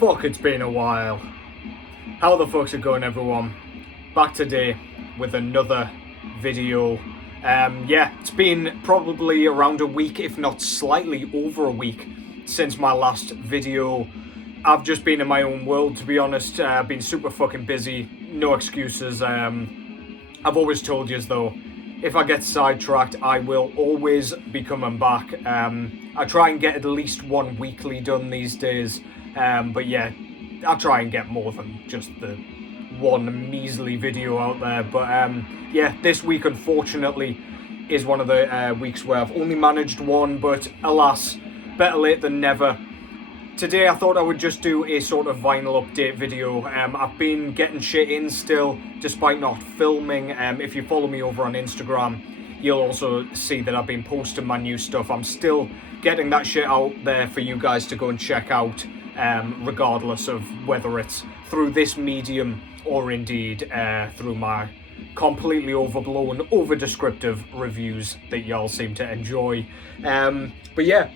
Fuck, it's been a while. How the fuck's it going, everyone? Back today with another video. Yeah, it's been probably around a week, if not slightly over a week, since my last video. I've just been in my own world, to be honest. I've been super fucking busy, no excuses. I've always told you, though, if I get sidetracked, I will always be coming back. I try and get at least one weekly done these days. But yeah, I'll try and get more than just the one measly video out there. But yeah, this week, unfortunately, is one of the weeks where I've only managed one. But alas, better late than never. Today, I thought I would just do a sort of vinyl update video. I've been getting shit in still, despite not filming. If you follow me over on Instagram, you'll also see that I've been posting my new stuff. I'm still getting that shit out there for you guys to go and check out. Regardless of whether it's through this medium or indeed through my completely overblown, over-descriptive reviews that y'all seem to enjoy. But yeah,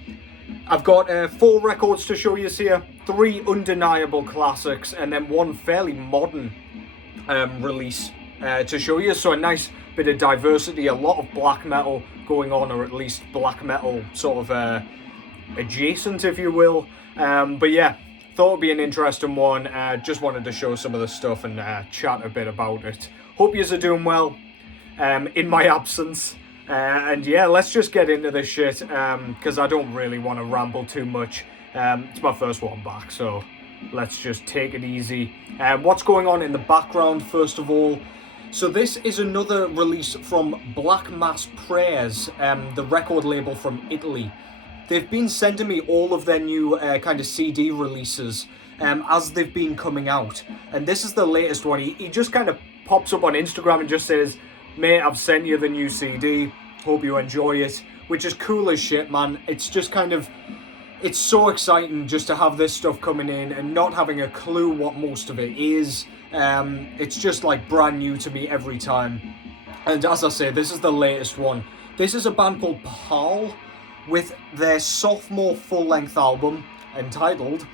I've got 4 records to show you here, 3 undeniable classics, and then one fairly modern release to show you. So a nice bit of diversity, a lot of black metal going on, or at least black metal sort of adjacent, if you will. But yeah, thought it'd be an interesting one. Just wanted to show some of the stuff and chat a bit about it. Hope yous are doing well in my absence. And yeah, let's just get into this shit, because I don't really want to ramble too much. It's my first one back, so let's just take it easy. What's going on in the background, first of all? So this is another release from Black Mass Prayers, the record label from Italy. They've been sending me all of their new kind of CD releases as they've been coming out. And this is the latest one. He just kind of pops up on Instagram and just says, "Mate, I've sent you the new CD. Hope you enjoy it." Which is cool as shit, man. It's just kind of... It's so exciting just to have this stuff coming in and not having a clue what most of it is. It's just like brand new to me every time. And as I say, this is the latest one. This is a band called Pahal, with their sophomore full-length album entitled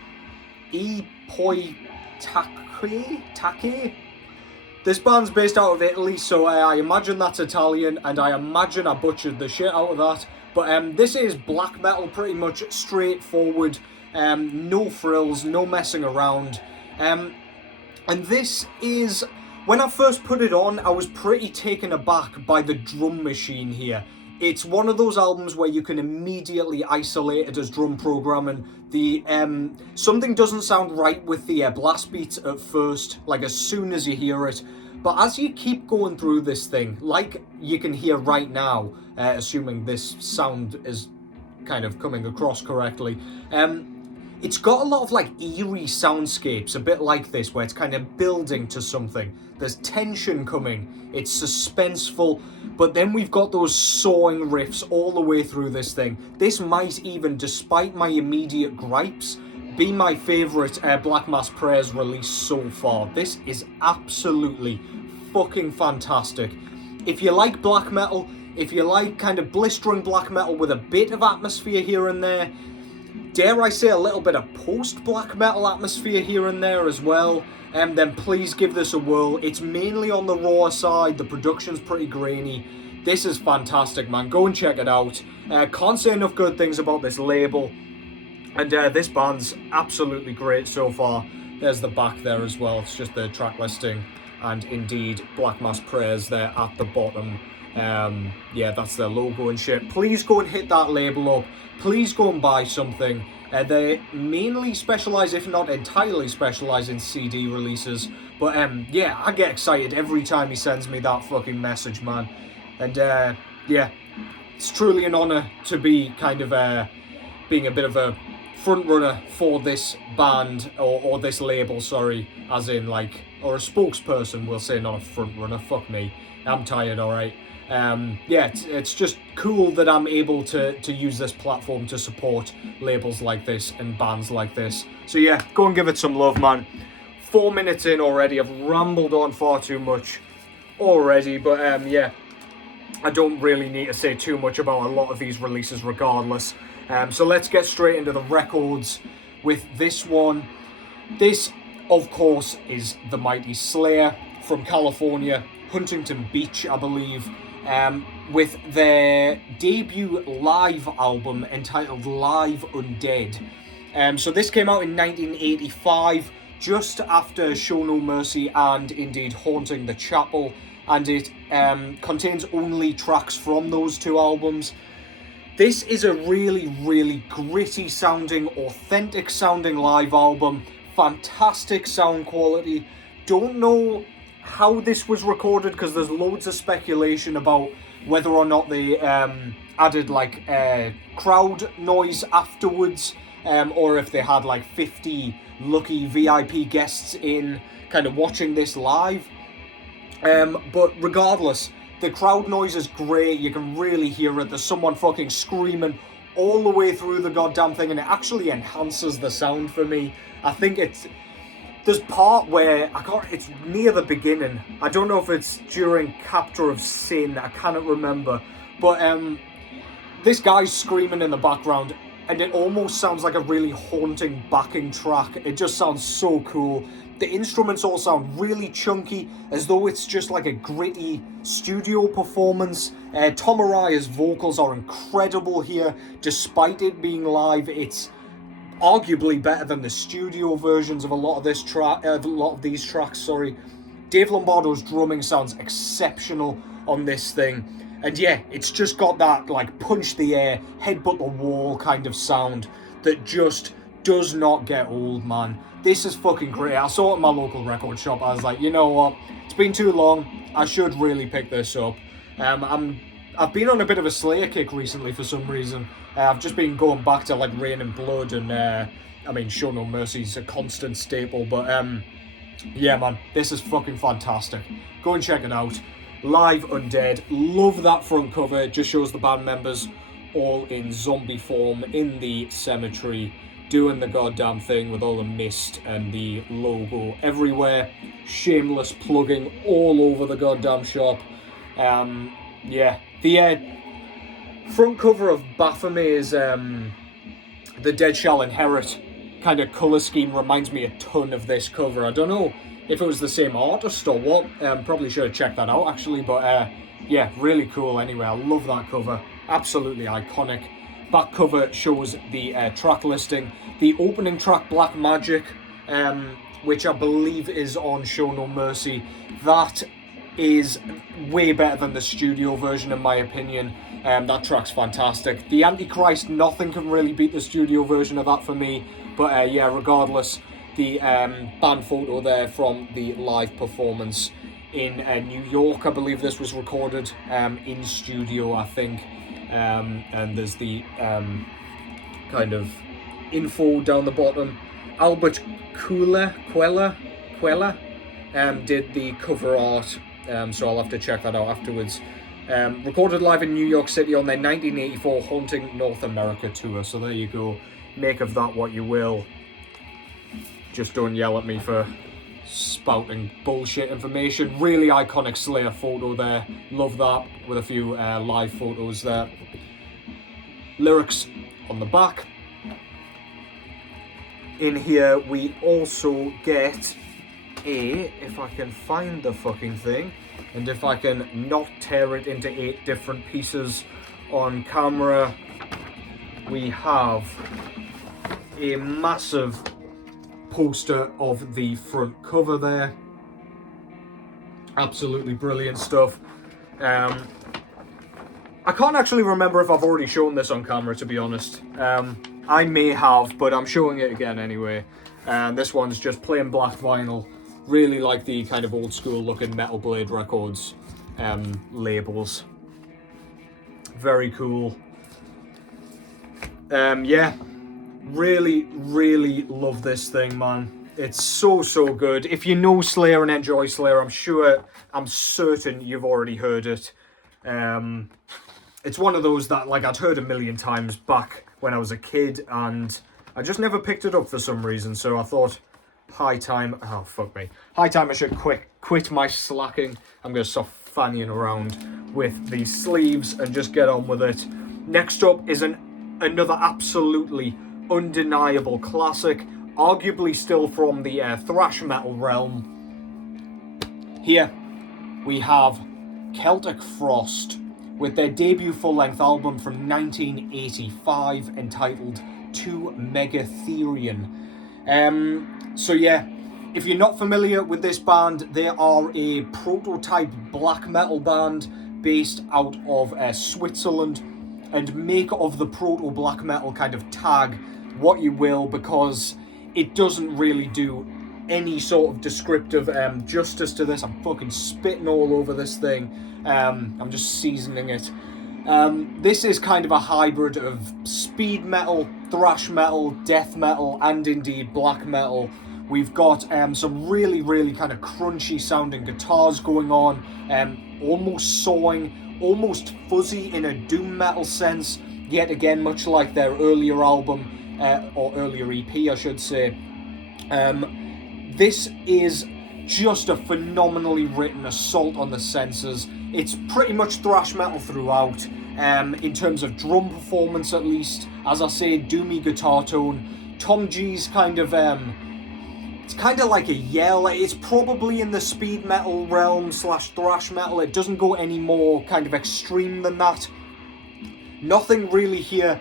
Poi Tacque. This band's based out of Italy, so I imagine that's Italian, and I imagine I butchered the shit out of that. But this is black metal, pretty much straightforward, no frills, no messing around. And this is... When I first put it on, I was pretty taken aback by the drum machine here. It's one of those albums where you can immediately isolate it as drum programming. Something doesn't sound right with the blast beats at first, like as soon as you hear it. But as you keep going through this thing, like you can hear right now, assuming this sound is kind of coming across correctly, it's got a lot of like eerie soundscapes, a bit like this, where it's kind of building to something. There's tension coming, it's suspenseful, but then we've got those sawing riffs all the way through this thing. This might even, despite my immediate gripes, be my favourite Black Mass Prayers release so far. This is absolutely fucking fantastic. If you like black metal, if you like kind of blistering black metal with a bit of atmosphere here and there, dare I say a little bit of post-black metal atmosphere here and there as well, then please give this a whirl. It's mainly on the raw side, the production's pretty grainy. This is fantastic, man. Go and check it out. Can't say enough good things about this label. And this band's absolutely great so far. There's the back there as well. It's just the track listing. And indeed, Black Mass Prayers there at the bottom. Yeah, that's their logo and shit. Please go and hit that label up. Please go and buy something. They mainly specialise, if not entirely specialise, in CD releases. But yeah, I get excited every time he sends me that fucking message, man. And yeah, it's truly an honour to be kind of being a bit of a front runner for this band, or this label, sorry, as in like, or a spokesperson, we'll say, not a front runner. Fuck me, I'm tired, alright. Yeah, it's just cool that I'm able to use this platform to support labels like this and bands like this. So yeah, go and give it some love, man. 4 minutes in already, I've rambled on far too much already, but yeah, I don't really need to say too much about a lot of these releases regardless. So let's get straight into the records with this one. This, of course, is the mighty Slayer from California, Huntington Beach, I believe, with their debut live album entitled Live Undead. So this came out in 1985, just after Show No Mercy and indeed Haunting the Chapel, and it contains only tracks from those two albums. This is a really, really gritty sounding, authentic sounding live album. Fantastic sound quality. Don't know how this was recorded because there's loads of speculation about whether or not they added like crowd noise afterwards, or if they had like 50 lucky VIP guests in kind of watching this live. But regardless, the crowd noise is great. You can really hear it. There's someone fucking screaming all the way through the goddamn thing, and it actually enhances the sound for me. I think there's part where it's near the beginning. I don't know if it's during Captor of Sin. I cannot remember. But this guy's screaming in the background, and it almost sounds like a really haunting backing track. It just sounds so cool. The instruments all sound really chunky, as though it's just like a gritty studio performance. Tom Araya's vocals are incredible here. Despite it being live, it's arguably better than the studio versions of a lot of these tracks. Sorry, Dave Lombardo's drumming sounds exceptional on this thing, and yeah, it's just got that like punch the air, headbutt the wall kind of sound that just does not get old, man. This is fucking great. I saw it in my local record shop. I was like, you know what? It's been too long. I should really pick this up. I've been on a bit of a Slayer kick recently for some reason. I've just been going back to like Rain and Blood, and I mean, Show No Mercy's a constant staple. But yeah, man, this is fucking fantastic. Go and check it out. Live Undead. Love that front cover. It just shows the band members all in zombie form in the cemetery, doing the goddamn thing with all the mist and the logo everywhere. Shameless plugging all over the goddamn shop. Yeah, the front cover of Baphomet's The Dead Shall Inherit kind of colour scheme reminds me a ton of this cover. I don't know if it was the same artist or what. Probably should have checked that out actually, but yeah, really cool anyway. I love that cover. Absolutely iconic. Back cover shows the track listing. The opening track, Black Magic, which I believe is on Show No Mercy. That is way better than the studio version in my opinion. That track's fantastic. The Antichrist, nothing can really beat the studio version of that for me. But yeah, regardless, the band photo there from the live performance in New York. I believe this was recorded in studio, I think. And there's the kind of info down the bottom. Albert Quella did the cover art, so I'll have to check that out afterwards. Recorded live in New York City on their 1984 Haunting North America tour. So there you go. Make of that what you will. Just don't yell at me for spouting bullshit information. Really iconic Slayer photo there. Love that, with a few live photos there. Lyrics on the back. In here we also get if I can find the fucking thing, and if I can not tear it into 8 different pieces on camera, we have a massive poster of the front cover there. Absolutely brilliant stuff. I can't actually remember if I've already shown this on camera, to be honest. I may have, but I'm showing it again anyway. This one's just plain black vinyl. Really like the kind of old school looking Metal Blade Records labels. Very cool. Yeah, really love this thing, man. It's so good. If you know Slayer and enjoy Slayer, I'm certain you've already heard it. It's one of those that like I'd heard a million times back when I was a kid, and I just never picked it up for some reason. So I thought, high time I should quit my slacking. I'm gonna stop fannying around with these sleeves and just get on with it. Next up is another absolutely undeniable classic, arguably still from the thrash metal realm. Here we have Celtic Frost with their debut full-length album from 1985 entitled To Mega Therion. So yeah, if you're not familiar with this band, they are a prototype black metal band based out of Switzerland, and make of the proto-black metal kind of tag what you will, because it doesn't really do any sort of descriptive justice to this. I'm fucking spitting all over this thing. I'm just seasoning it. This is kind of a hybrid of speed metal, thrash metal, death metal, and indeed black metal. We've got some really, really kind of crunchy sounding guitars going on, almost sawing, almost fuzzy in a doom metal sense, yet again much like their earlier album, or earlier EP I should say. This is just a phenomenally written assault on the senses. It's pretty much thrash metal throughout, in terms of drum performance at least. As I say, doomy guitar tone. Tom G's kind of, it's kind of like a yell. It's probably in the speed metal realm / thrash metal. It doesn't go any more kind of extreme than that. Nothing really here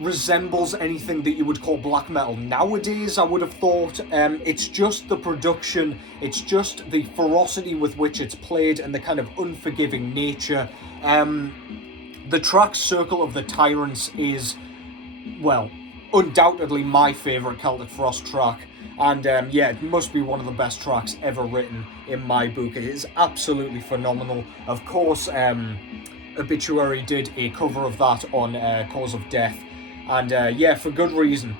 resembles anything that you would call black metal nowadays, I would have thought. It's just the production, it's just the ferocity with which it's played, and the kind of unforgiving nature. The track Circle of the Tyrants is, well, undoubtedly my favourite Celtic Frost track, and yeah, it must be one of the best tracks ever written in my book. It is absolutely phenomenal. Of course, Obituary did a cover of that on Cause of Death, and yeah, for good reason.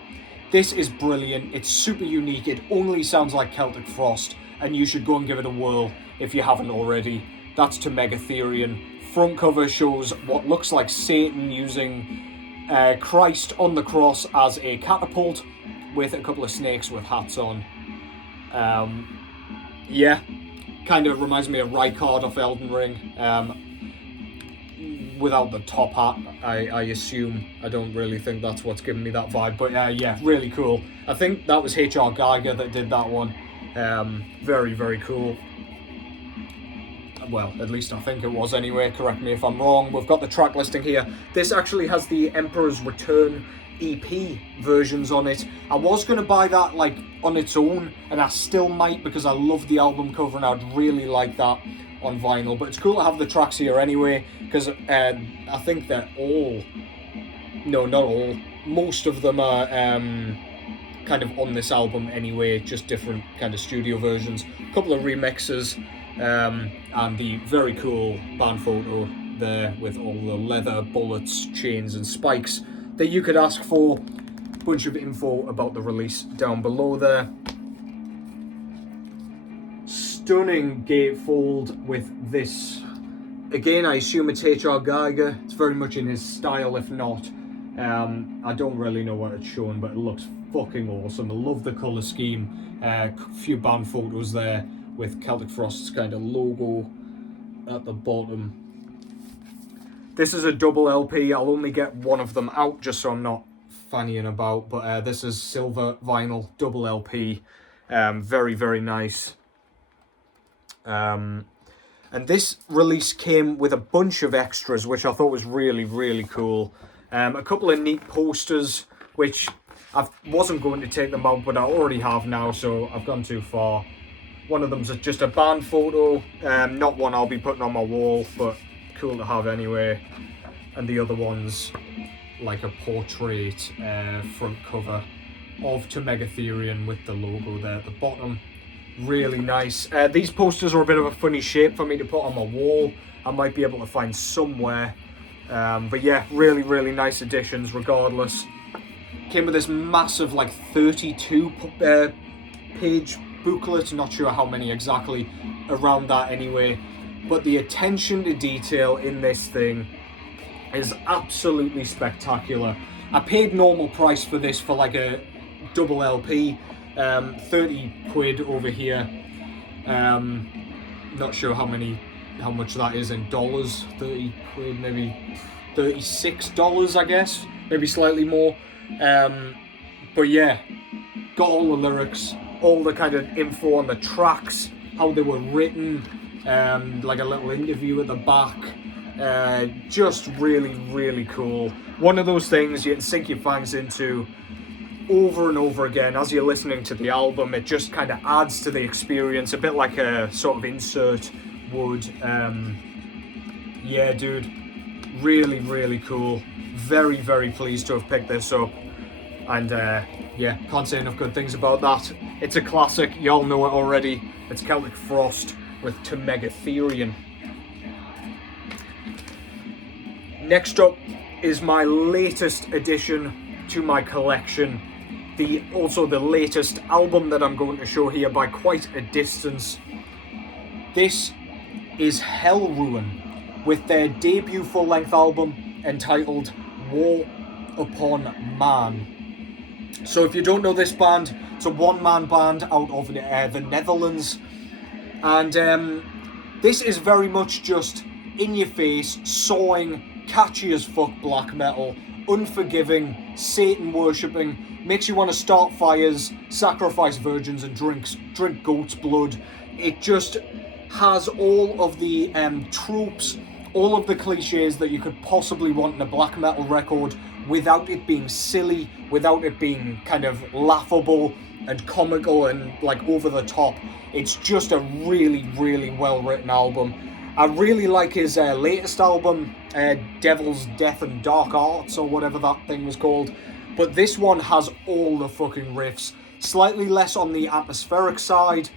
This is brilliant, it's super unique, it only sounds like Celtic Frost, and you should go and give it a whirl if you haven't already. That's To Mega Therion. Front cover shows what looks like Satan using Christ on the cross as a catapult, with a couple of snakes with hats on. Yeah, kind of reminds me of Rykard off Elden Ring. Without the top hat, I assume. I don't really think that's what's giving me that vibe, but yeah, really cool. I think that was H.R. Geiger that did that one. Very, very cool. Well, at least I think it was anyway, correct me if I'm wrong. We've got the track listing here. This actually has the Emperor's Return EP versions on it. I was going to buy that like on its own, and I still might, because I love the album cover and I'd really like that on vinyl, but it's cool to have the tracks here anyway, because I think that no, not all, most of them are kind of on this album anyway, just different kind of studio versions, a couple of remixes, and the very cool band photo there with all the leather, bullets, chains and spikes that you could ask for. Bunch of info about the release down below there. Stunning gatefold with this. Again, I assume it's H.R. Geiger. It's very much in his style, if not. I don't really know what it's showing, but it looks fucking awesome. I love the colour scheme. A few band photos there with Celtic Frost's kind of logo at the bottom. This is a double LP. I'll only get one of them out just so I'm not fannying about, but this is silver vinyl double LP. Very, very nice. And this release came with a bunch of extras, which I thought was really, really cool. A couple of neat posters, which I wasn't going to take them out, but I already have now, so I've gone too far. One of them's just a band photo, not one I'll be putting on my wall, but cool to have anyway. And the other one's like a portrait front cover of To Mega Therion with the logo there at the bottom. Really nice. These posters are a bit of a funny shape for me to put on my wall. I might be able to find somewhere. But yeah, really, really nice additions regardless. Came with this massive like 32 page booklet. Not sure how many exactly, around that anyway. But the attention to detail in this thing is absolutely spectacular. I paid normal price for this for like a double LP. 30 quid over here. Not sure how much that is in dollars. 30 quid, maybe $36 I guess, maybe slightly more. But yeah, got all the lyrics, all the kind of info on the tracks, how they were written, like a little interview at the back. Just really, really cool. One of those things you can sink your fangs into over and over again as you're listening to the album. It just kind of adds to the experience, a bit like a sort of insert would. Yeah, dude, really, really cool. Very, very pleased to have picked this up. And yeah, can't say enough good things about that. It's a classic, y'all know it already. It's Celtic Frost with Therion. Next up is my latest addition to my collection. Also the latest album that I'm going to show here by quite a distance. This is Helleruin with their debut full-length album entitled War Upon Man. So if you don't know this band, it's a one-man band out of the Netherlands. And this is very much just in-your-face, sawing, catchy as fuck black metal, unforgiving, Satan worshipping, makes you want to start fires, sacrifice virgins and drink goat's blood. It just has all of the tropes, all of the cliches that you could possibly want in a black metal record without it being silly, without it being kind of laughable and comical and like over the top. It's just a really, really well written album. I really like his latest album, Devil's Death and Dark Arts, or whatever that thing was called. But this one has all the fucking riffs. Slightly less on the atmospheric side.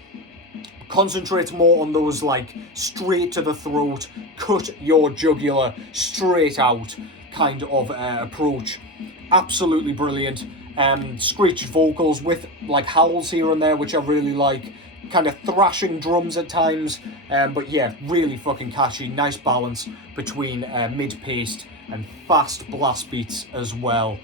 Concentrates more on those like straight to the throat, cut your jugular straight out kind of approach. Absolutely brilliant. Screeched vocals with like howls here and there, which I really like. Kind of thrashing drums at times, but yeah, really fucking catchy. Nice balance between mid-paced and fast blast beats as well.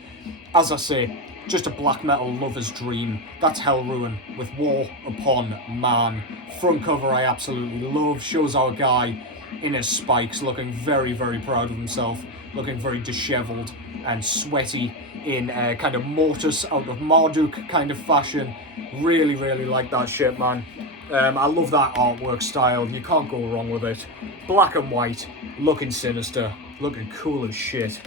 As I say, just a black metal lover's dream. That's Helleruin with War Upon Man. Front cover I absolutely love. Shows our guy in his spikes, looking very, very proud of himself. Looking very dishevelled and sweaty in kind of Mortis out of Marduk kind of fashion. Really, really like that shit, man. I love that artwork style. You can't go wrong with it. Black and white, looking sinister, looking cool as shit.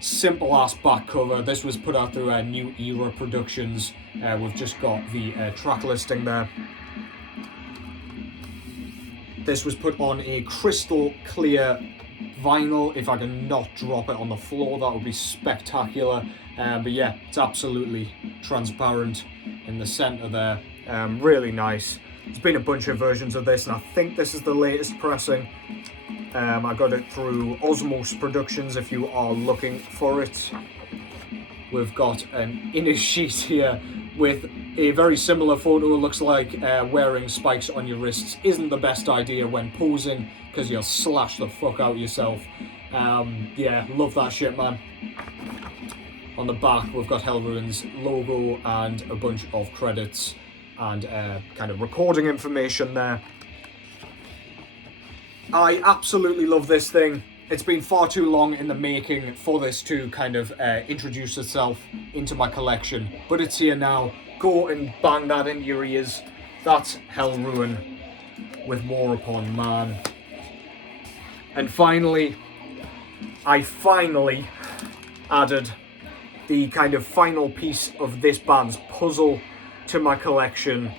Simple ass back cover. This was put out through New Era Productions. We've just got the track listing there. This was put on a crystal clear vinyl. If I can not drop it on the floor, that would be spectacular. But yeah, it's absolutely transparent in the center there. Really nice. There's been a bunch of versions of this, and I think this is the latest pressing. I got it through Osmos Productions if you are looking for it. We've got an inner sheet here with a very similar photo. It looks like wearing spikes on your wrists isn't the best idea when posing, because you'll slash the fuck out yourself. Yeah, love that shit, man. On the back, we've got Helleruin's logo and a bunch of credits and kind of recording information there. I absolutely love this thing. It's been far too long in the making for this to kind of introduce itself into my collection, but it's here now. Go and bang that into your ears. That's Helleruin with War Upon Man. And finally, I finally added the kind of final piece of this band's puzzle to my collection.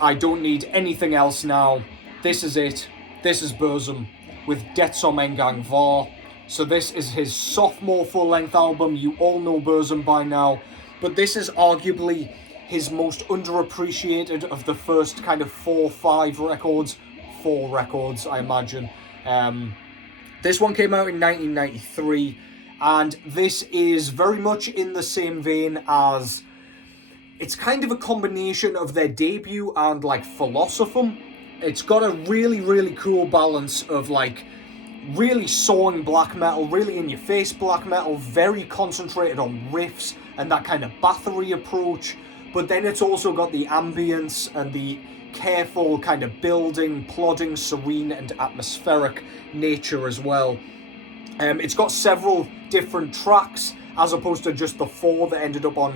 I don't need anything else now. This is it. This is Burzum with Det Som Engang Var. So this is his sophomore full-length album. You all know Burzum by now, but this is arguably his most underappreciated of the first kind of 4 records, I imagine. This one came out in 1993, and this is very much in the same vein as, it's kind of a combination of their debut and like Philosophum. It's got a really, really cool balance of like really sawing black metal, really in your face black metal, very concentrated on riffs and that kind of Bathory approach. But then it's also got the ambience and the careful kind of building, plodding, serene and atmospheric nature as well. It's got several different tracks, as opposed to just the 4 that ended up on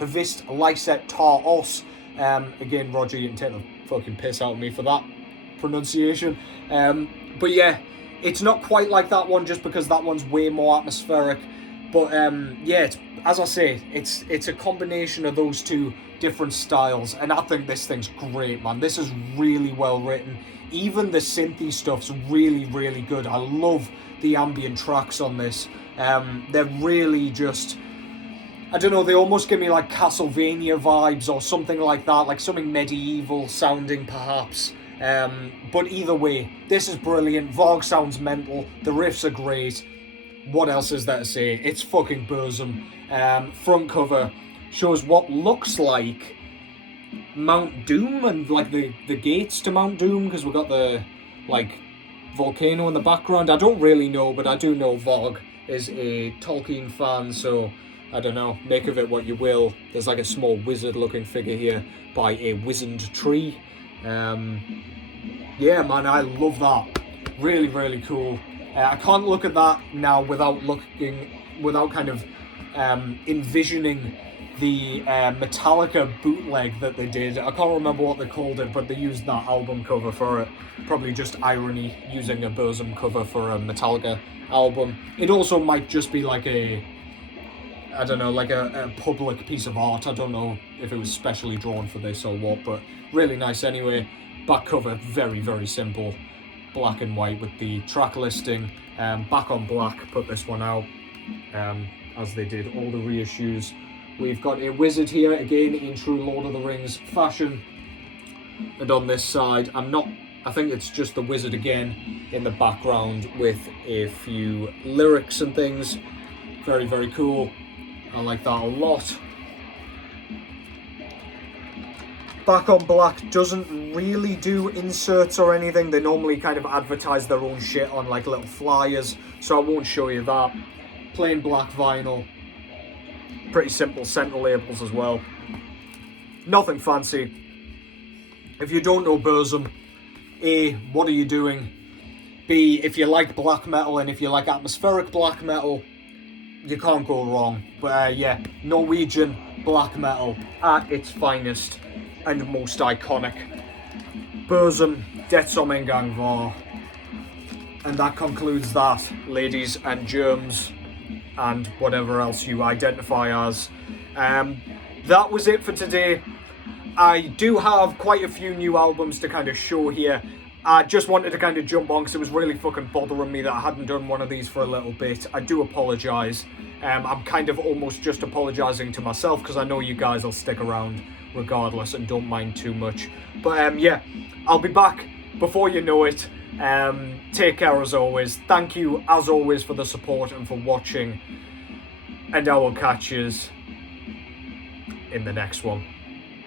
Hvist Lyset Tar Os. Again, Roger, you can take the fucking piss out of me for that pronunciation. But yeah, it's not quite like that one just because that one's way more atmospheric. But yeah, as I say, it's a combination of those two different styles, and I think this thing's great, man. This is really well written. Even the synthy stuff's really, really good. I love the ambient tracks on this. They're really just, I don't know, they almost give me like Castlevania vibes or something like that, like something medieval sounding perhaps. But either way, this is brilliant. Varg sounds mental. The riffs are great. What else is there to say? It's fucking Burzum. Front cover shows what looks like Mount Doom and like the gates to Mount Doom, because we've got the like volcano in the background. I don't really know, but I do know Varg is a Tolkien fan, so I don't know, make of it what you will. There's like a small wizard looking figure here by a wizened tree. Yeah, man, I love that. Really, really cool. I can't look at that now without kind of envisioning the Metallica bootleg that they did. I can't remember what they called it, but they used that album cover for it. Probably just irony, using a Burzum cover for a Metallica album. It also might just be like a public piece of art. I don't know if it was specially drawn for this or what, but really nice anyway. Back cover, very, very simple. Black and white with the track listing. Back on black, put this one out, as they did all the reissues. We've got a wizard here, again in true Lord of the Rings fashion. And on this side, I think it's just the wizard again in the background with a few lyrics and things. Very, very cool. I like that a lot. Back on black doesn't really do inserts or anything. They normally kind of advertise their own shit on like little flyers, so I won't show you that. Plain black vinyl. Pretty simple center labels as well. Nothing fancy. If you don't know Burzum, A, what are you doing? B, if you like black metal and if you like atmospheric black metal, you can't go wrong. But yeah, Norwegian black metal at its finest and most iconic. Burzum, Det Som Engang Var. And that concludes that, ladies and germs, and whatever else you identify as. That was it for today. I do have quite a few new albums to kind of show here. I just wanted to kind of jump on because it was really fucking bothering me that I hadn't done one of these for a little bit. I do apologise. I'm kind of almost just apologising to myself because I know you guys will stick around regardless and don't mind too much. But yeah, I'll be back before you know it. Take care as always. Thank you as always for the support and for watching. And I will catch yous in the next one.